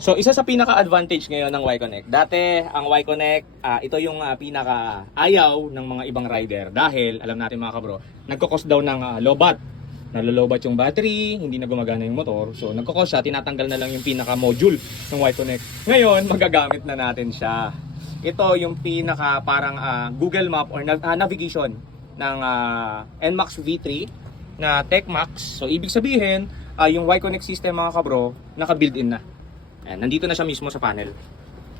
So, isa sa pinaka-advantage ngayon ng Y-Connect. Dati, ang Y-Connect, ito yung pinaka-ayaw ng mga ibang rider. Dahil, alam natin mga kabro, nagkakos daw ng lobat. Nalolobat yung battery, hindi na gumagana yung motor. So, nagkakos siya, tinatanggal na lang yung pinaka-module ng Y-Connect. Ngayon, magagamit na natin siya. Ito yung pinaka parang Google Map or navigation ng NMAX V3 na TechMax. So, ibig sabihin, yung Y-Connect system mga kabro, naka-built-in na. Ayan, nandito na siya mismo sa panel.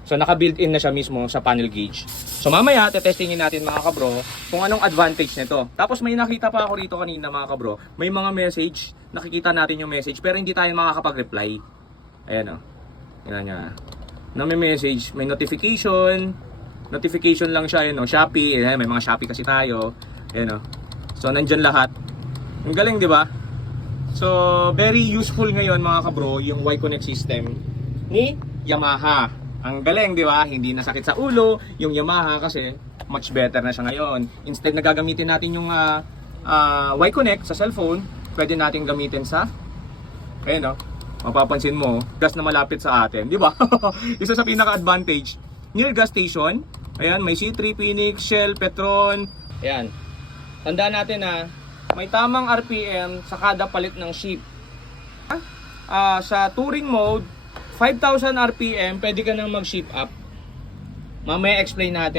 So naka-built-in na siya mismo sa panel gauge. So mamaya tetestingin natin mga kabro kung anong advantage nito. Tapos may nakita pa ako rito kanina mga kabro, may mga message, nakikita natin yung message pero hindi tayo makakapag-reply. Ayan o. Yan niya. Na may message, may notification. Notification lang siya, yun o, Shopee. Ayan, may mga Shopee kasi tayo. Ayan o. So nandyan lahat. Ang galing, di ba? So very useful ngayon mga kabro yung Y-Connect system ni Yamaha. Ang galing, di ba? Hindi na sakit sa ulo yung Yamaha kasi much better na siya ngayon. Instead na gagamitin natin yung Y-Connect sa cellphone, pwede natin gamitin sa ayun, no? Mapapansin mo, gas na malapit sa atin, di ba? Isa sa pinaka-advantage, near gas station. Ayan, may C3, Phoenix, Shell, Petron. Ayan. Tandaan natin na may tamang RPM sa kada palit ng ship. Sa touring mode, 5,000 RPM, pwede ka nang mag-ship up. Mamaya explain natin.